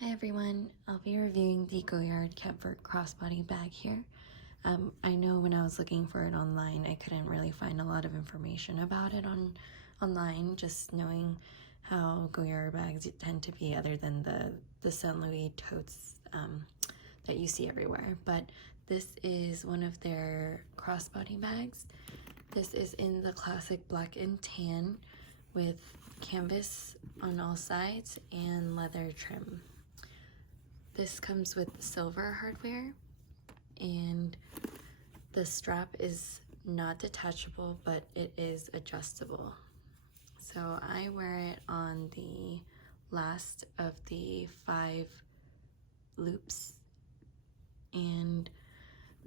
Hi everyone, I'll be reviewing the Goyard Vert Crossbody bag here. I know when I was looking for it online, I couldn't really find a lot of information about it online, just knowing how Goyard bags tend to be, other than the St. Louis totes that you see everywhere. But this is one of their crossbody bags. This is in the classic black and tan with canvas on all sides and leather trim. This comes with silver hardware, and the strap is not detachable, but it is adjustable. So I wear it on the last of the 5 loops, and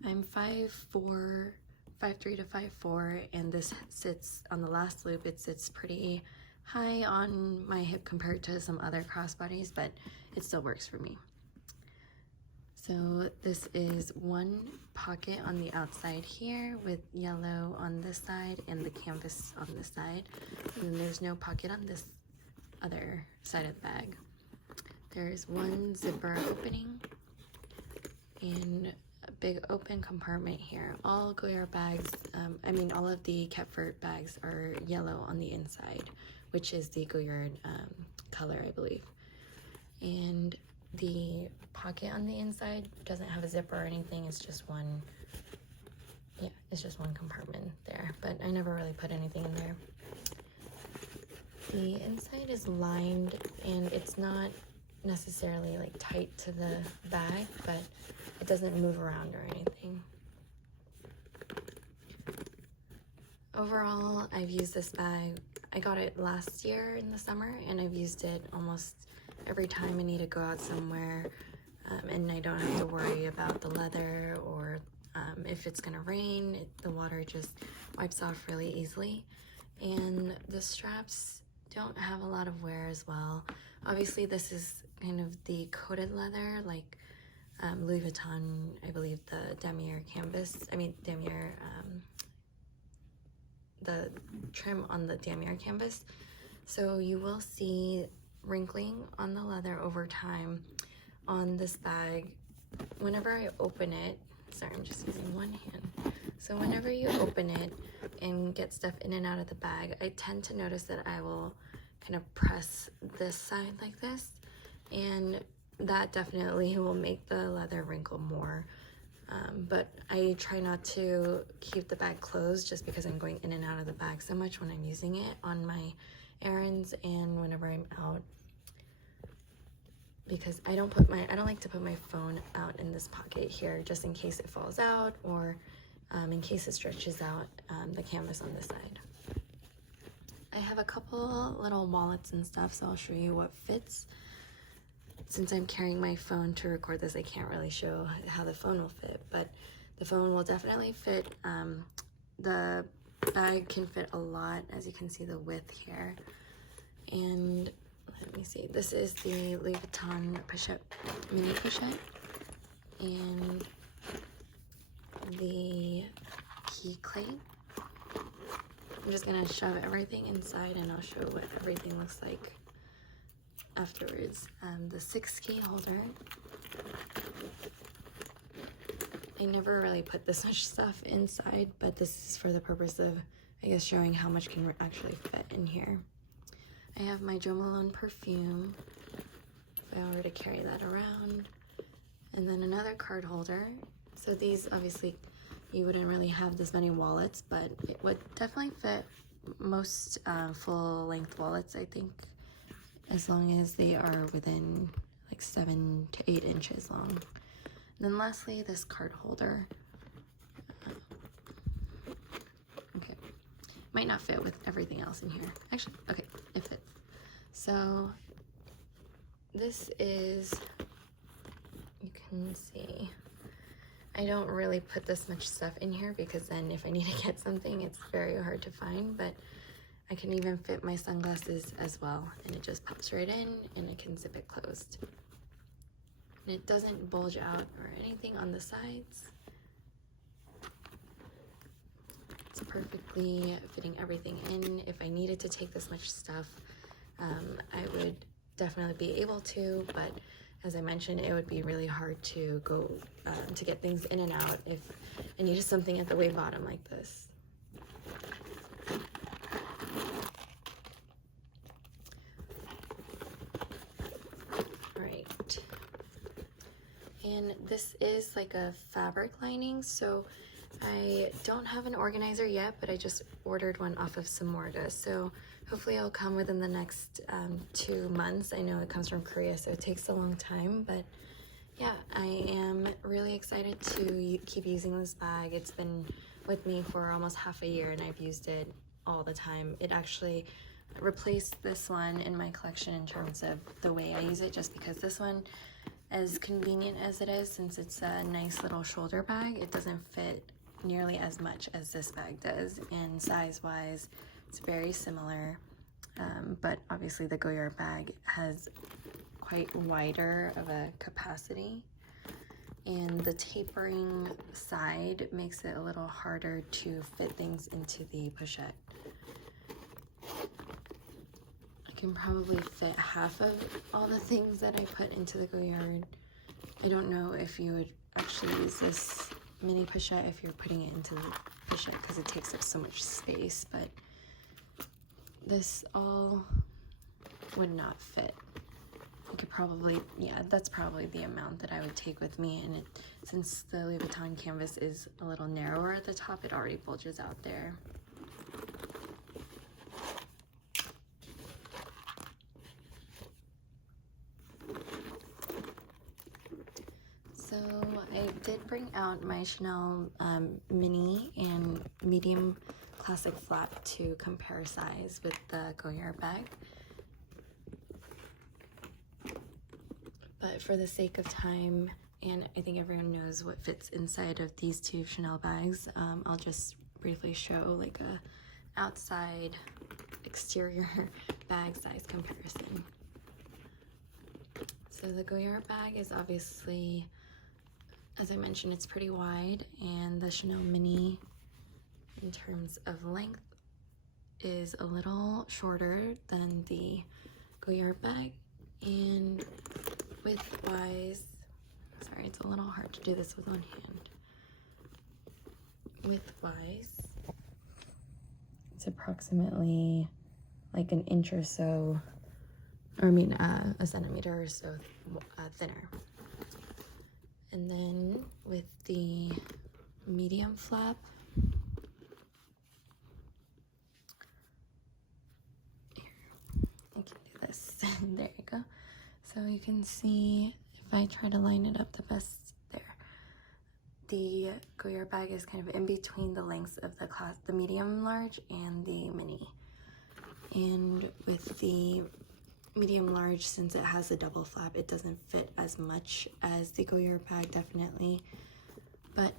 I'm 5'4", 5'3" to 5'4", and this sits on the last loop. It sits pretty high on my hip compared to some other crossbodies, but it still works for me. So this is one pocket on the outside here with yellow on this side and the canvas on this side. And then there's no pocket on this other side of the bag. There's one zipper opening and a big open compartment here. All Goyard bags, all of the Vert bags are yellow on the inside, which is the Goyard color, I believe. And the pocket on the inside doesn't have a zipper or anything. It's just one, it's just one compartment there, but I never really put anything in there. The inside is lined, and it's not necessarily like tight to the bag, but it doesn't move around or anything. Overall, I've used this bag. I got it last year in the summer, and I've used it almost every time I need to go out somewhere, and I don't have to worry about the leather or if it's gonna rain. The water just wipes off really easily, and the straps don't have a lot of wear as well. Obviously, this is kind of the coated leather, like Louis Vuitton, I believe the damier canvas, the trim on the damier canvas. So you will see wrinkling on the leather over time on this bag. Whenever I open it, sorry, I'm just using one hand. So whenever you open it and get stuff in and out of the bag, I tend to notice that I will kind of press this side like this, and that definitely will make the leather wrinkle more. But I try not to keep the bag closed just because I'm going in and out of the bag so much when I'm using it on my errands and whenever I'm out, because I don't like to put my phone out in this pocket here, just in case it falls out, or in case it stretches out the canvas on this side. I have a couple little wallets and stuff, so I'll show you what fits. Since I'm carrying my phone to record this, I can't really show how the phone will fit, but the phone will definitely fit. The bag can fit a lot, as you can see the width here. And let me see, this is the Louis Vuitton Pochette, mini Pochette, and the key clay. I'm just gonna shove everything inside and I'll show what everything looks like afterwards. The 6 key holder. I never really put this much stuff inside, but this is for the purpose of, I guess, showing how much can actually fit in here. I have my Jo Malone perfume, if I were to carry that around, and then another card holder. So these, obviously, you wouldn't really have this many wallets, but it would definitely fit most full-length wallets, I think, as long as they are within like 7 to 8 inches long. And then lastly, this card holder. Okay, might not fit with everything else in here. Actually, okay, it fits. So this is, you can see, I don't really put this much stuff in here because then if I need to get something, it's very hard to find, but I can even fit my sunglasses as well, and it just pops right in and I can zip it closed. And it doesn't bulge out or anything on the sides. It's perfectly fitting everything in. If I needed to take this much stuff, I would definitely be able to, but as I mentioned, it would be really hard to go to get things in and out if I needed something at the way bottom like this. Right. And this is like a fabric lining, so I don't have an organizer yet, but I just ordered one off of Samorga, so hopefully it'll come within the next 2 months. I know it comes from Korea, so it takes a long time, but yeah, I am really excited to keep using this bag. It's been with me for almost half a year and I've used it all the time. It actually replaced this one in my collection in terms of the way I use it, just because this one, as convenient as it is, since it's a nice little shoulder bag, it doesn't fit nearly as much as this bag does, and size-wise it's very similar, but obviously the Goyard bag has quite wider of a capacity, and the tapering side makes it a little harder to fit things into the pochette. I can probably fit half of all the things that I put into the Goyard. I don't know if you would actually use this mini pochette if you're putting it into the pochette because it takes up so much space, but this all would not fit. You could probably, yeah, that's probably the amount that I would take with me, and since the Louis Vuitton canvas is a little narrower at the top, it already bulges out there. So I did bring out my Chanel mini and medium classic flap to compare size with the Goyard bag. But for the sake of time, and I think everyone knows what fits inside of these two Chanel bags, I'll just briefly show like a outside exterior bag size comparison. So the Goyard bag is obviously, as I mentioned, it's pretty wide, and the Chanel mini in terms of length is a little shorter than the Goyard bag, and width-wise, sorry, it's a little hard to do this with one hand. Width-wise, it's approximately like an inch or so, or I mean a centimeter or so thinner. And then with the medium flap, here, I can do this. There you go. So you can see, if I try to line it up the best there, the Goyard bag is kind of in between the lengths of the medium large and the mini. And with the medium large, since it has a double flap, it doesn't fit as much as the Goyard bag, definitely, but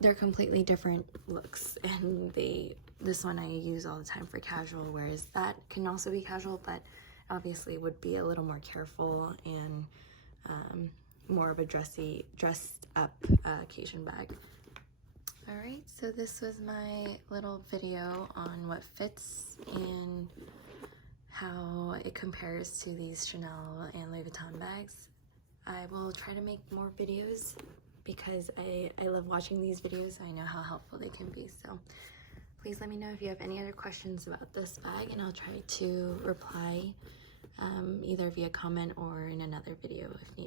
they're completely different looks, and this one I use all the time for casual, whereas that can also be casual, but obviously would be a little more careful and more of a dressed up occasion bag. All right, so this was my little video on what fits and how it compares to these Chanel and Louis Vuitton bags. I will try to make more videos because I love watching these videos. I know how helpful they can be. So please let me know if you have any other questions about this bag, and I'll try to reply either via comment or in another video if needed.